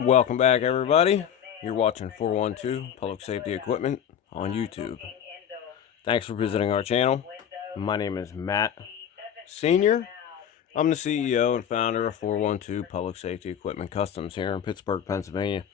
Welcome back, everybody. You're watching 412 Public Safety Equipment on YouTube. Thanks for visiting our channel. My name is Matt Sr. I'm the CEO and founder of 412 Public Safety Equipment Customs here in Pittsburgh, Pennsylvania.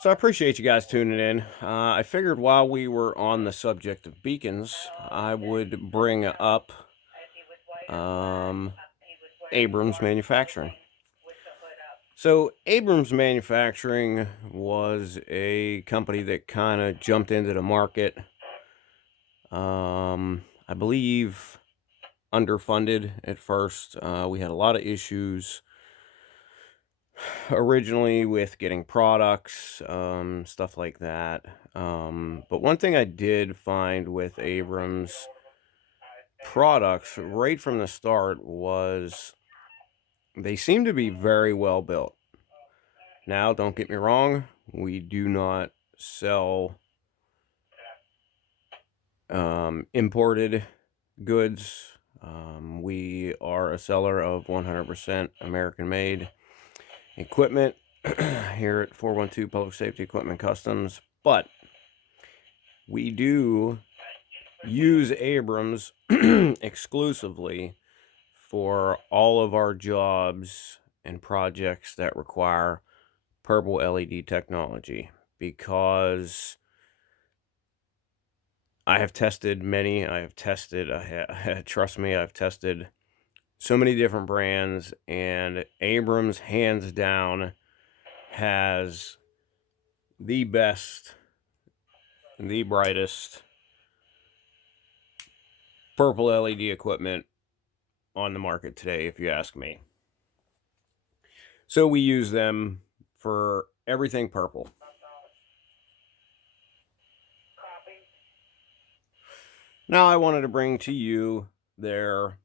So I appreciate you guys tuning in. I figured while we were on the subject of beacons, I would bring up Abrams Manufacturing. So Abrams Manufacturing was a company that kind of jumped into the market. I believe underfunded at first. We had a lot of issues originally with getting products, stuff like that. But one thing I did find with Abrams products right from the start was they seem to be very well built. Now, don't get me wrong, we do not sell imported goods. We are a seller of 100% American-made equipment here at 412 Public Safety Equipment Customs, but we do use Abrams exclusively for all of our jobs and projects that require purple LED technology, because I have tested many. Trust me, I've tested so many different brands, and Abrams, hands down, has the best, the brightest purple LED equipment on the market today, if you ask me. So we use them for everything purple. Now I wanted to bring to you their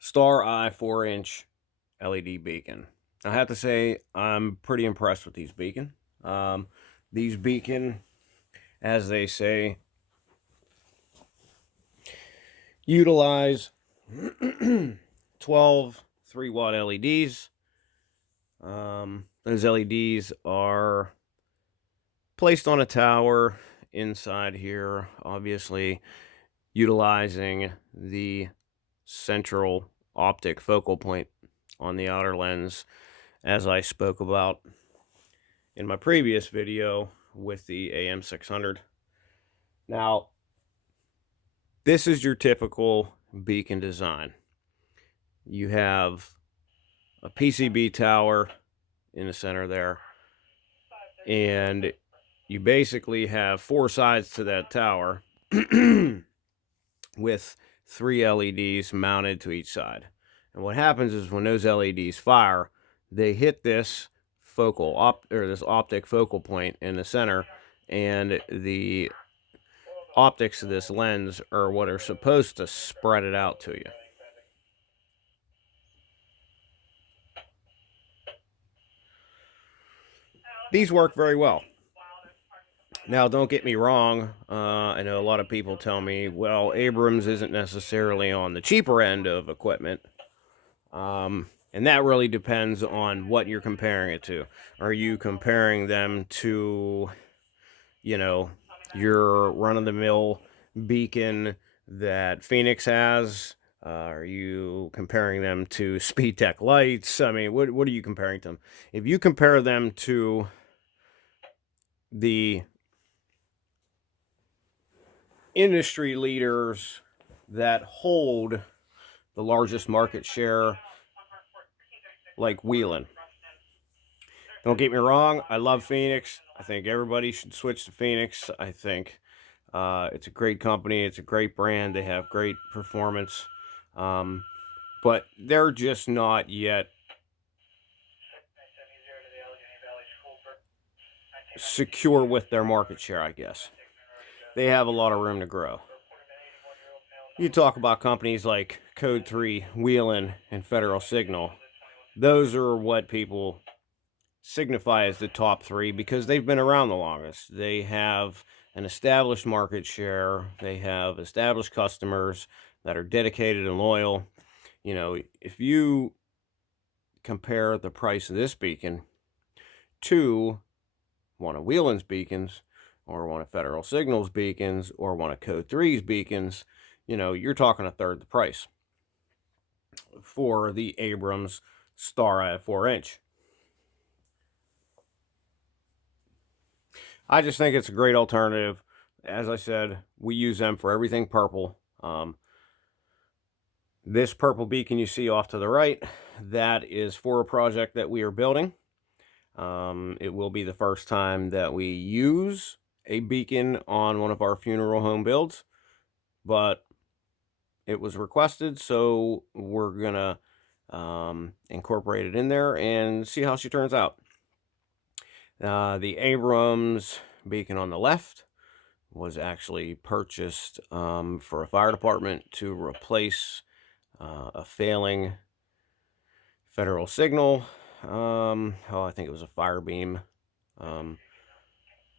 Star Eye 4-inch LED beacon. I have to say I'm pretty impressed with these beacon. These beacon, as they say, utilize 12 3-watt LEDs. Those LEDs are placed on a tower inside here, obviously utilizing the central optic focal point on the outer lens, as I spoke about in my previous video with the AM600. Now, this is your typical beacon design. You have a PCB tower in the center there, and you basically have 4 sides to that tower with 3 LEDs mounted to each side. And what happens is when those LEDs fire, they hit this this optic focal point in the center, and the optics of this lens are what are supposed to spread it out to you. These work very well. Now, don't get me wrong. I know a lot of people tell me, well, Abrams isn't necessarily on the cheaper end of equipment. And that really depends on what you're comparing it to. Are you comparing them to, your run-of-the-mill beacon that Phoenix has? Are you comparing them to SpeedTech lights? I mean, what are you comparing them? If you compare them to the industry leaders that hold the largest market share, like Wheeling. Don't get me wrong, I love Phoenix. I think everybody should switch to Phoenix. I think it's a great company. It's a great brand. They have great performance. But they're just not yet secure with their market share, I guess. They have a lot of room to grow. You talk about companies like Code 3, Wheeling, and Federal Signal. Those are what people signify as the top 3 because they've been around the longest. They have an established market share. They have established customers that are dedicated and loyal. If you compare the price of this beacon to one of Wheelin's beacons, or one of Federal Signal's beacons, or one of Code 3's beacons, you're talking a third the price for the Abrams Star at 4-inch. I just think it's a great alternative. As I said, we use them for everything purple. This purple beacon you see off to the right, that is for a project that we are building. It will be the first time that we use a beacon on one of our funeral home builds, but it was requested, so we're gonna incorporate it in there and see how she turns out. The Abrams beacon on the left was actually purchased for a fire department to replace a failing Federal Signal. I think it was a fire beam.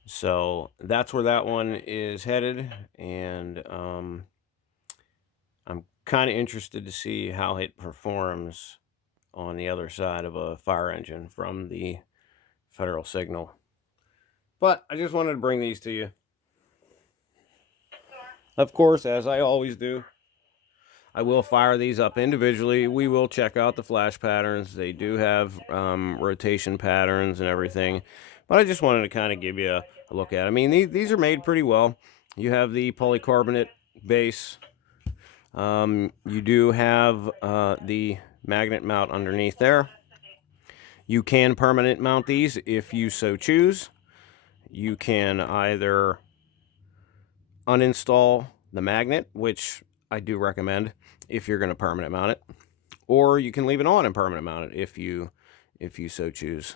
So that's where that one is headed, and I'm kind of interested to see how it performs on the other side of a fire engine from the Federal Signal. But I just wanted to bring these to you. Of course, as I always do, I will fire these up individually. We will check out the flash patterns. They do have rotation patterns and everything. But I just wanted to kind of give you a look at it. I mean, these are made pretty well. You have the polycarbonate base. You do have the magnet mount underneath there. You can permanent mount these if you so choose. You can either uninstall the magnet, which I do recommend if you're going to permanent mount it, or you can leave it on and permanent mount it if you so choose.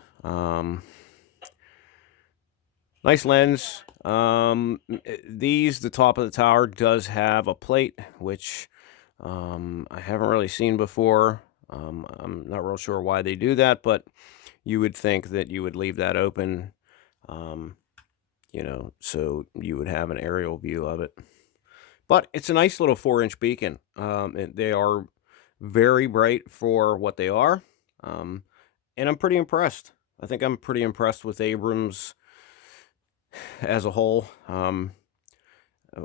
Nice lens. The top of the tower does have a plate, which I haven't really seen before. I'm not real sure why they do that, but you would think that you would leave that open, so you would have an aerial view of it. But it's a nice little 4-inch beacon. They are very bright for what they are, and I'm pretty impressed. I think I'm pretty impressed with Abrams as a whole.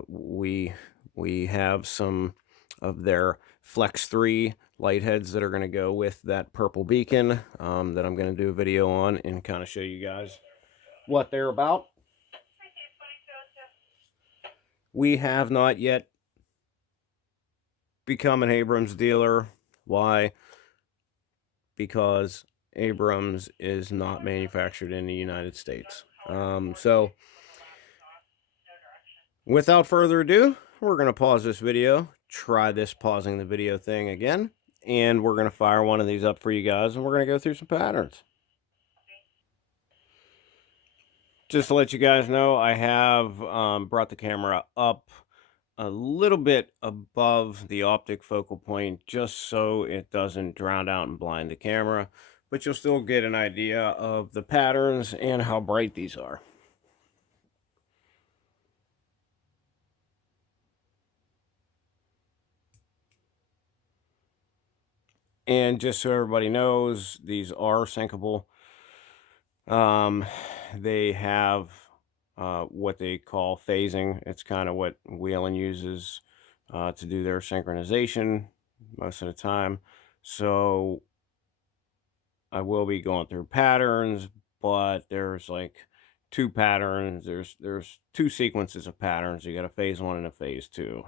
We have some of their Flex 3 light heads that are going to go with that purple beacon that I'm going to do a video on and kind of show you guys what they're about. We have not yet become an Abrams dealer. Why? Because Abrams is not manufactured in the United States. So without further ado, we're going to pause this video, try this pausing the video thing again, and we're going to fire one of these up for you guys, and we're going to go through some patterns. Just to let you guys know, I have brought the camera up a little bit above the optic focal point just so it doesn't drown out and blind the camera, but you'll still get an idea of the patterns and how bright these are. And just so everybody knows, these are syncable. They have what they call phasing. It's kind of what Wheelin uses to do their synchronization most of the time. So I will be going through patterns, but there's like two patterns. There's two sequences of patterns. You got a phase 1 and a phase 2.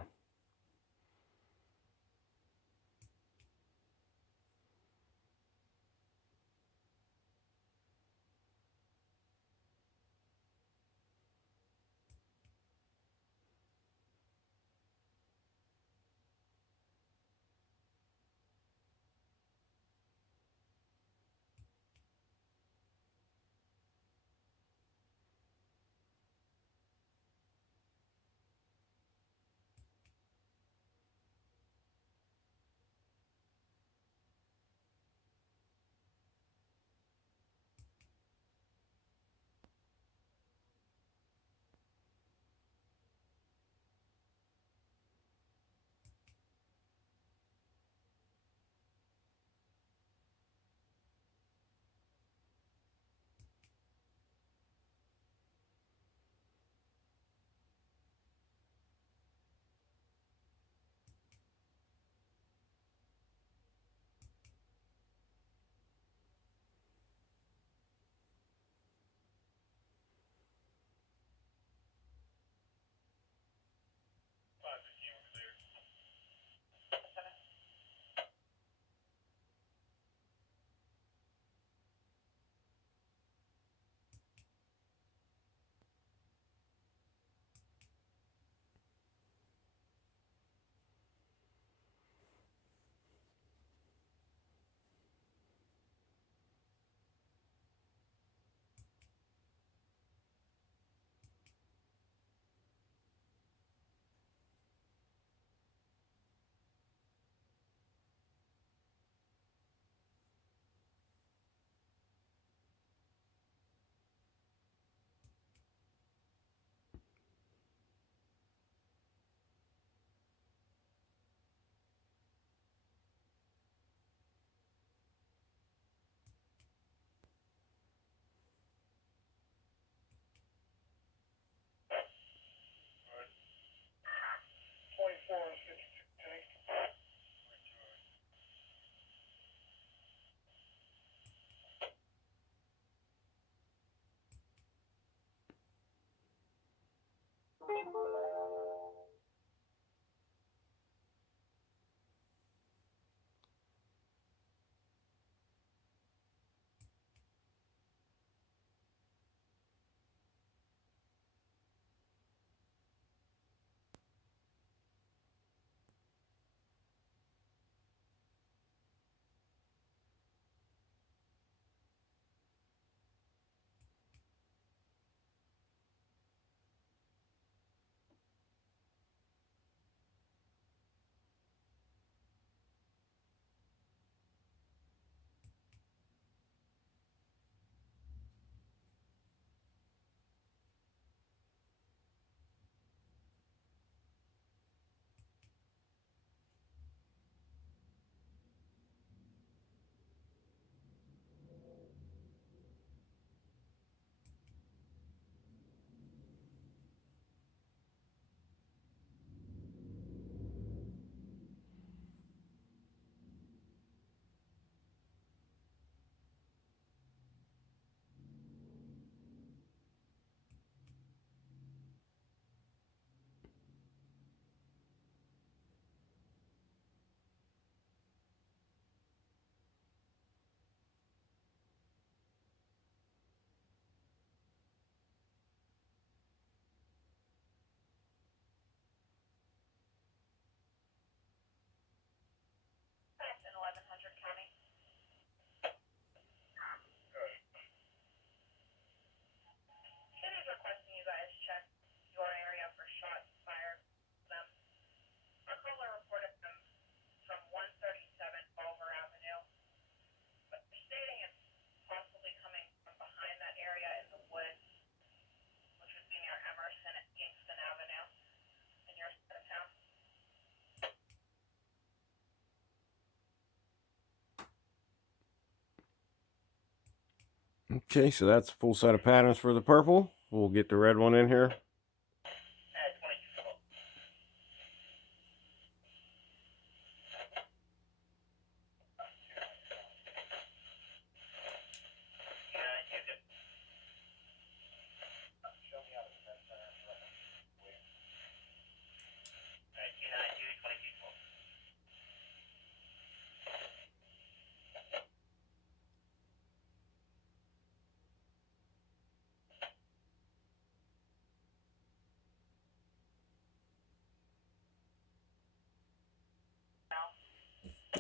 Okay, so that's a full set of patterns for the purple. We'll get the red one in here.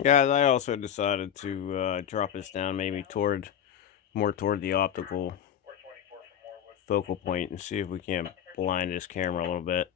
Yeah, I also decided to drop this down maybe more toward the optical focal point and see if we can't blind this camera a little bit.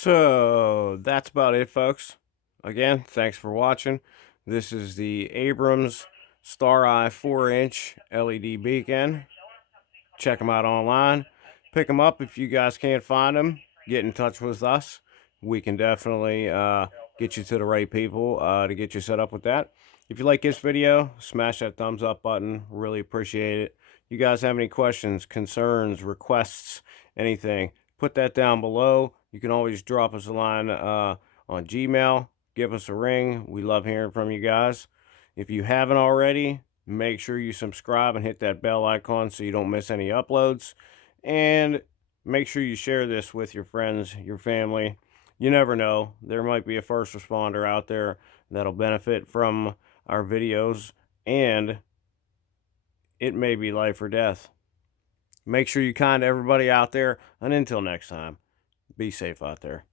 So that's about it, folks. Again, thanks for watching. This is the Abrams Star Eye 4-inch LED beacon. Check them out online. Pick them up if you guys can't find them. Get in touch with us. We can definitely get you to the right people to get you set up with that. If you like this video, smash that thumbs up button. Really appreciate it. You guys have any questions, concerns, requests, anything, put that down below. You can always drop us a line on Gmail. Give us a ring. We love hearing from you guys. If you haven't already, make sure you subscribe and hit that bell icon so you don't miss any uploads. And make sure you share this with your friends, your family. You never know. There might be a first responder out there that'll benefit from our videos, and it may be life or death. Make sure you kind to everybody out there, and until next time, be safe out there.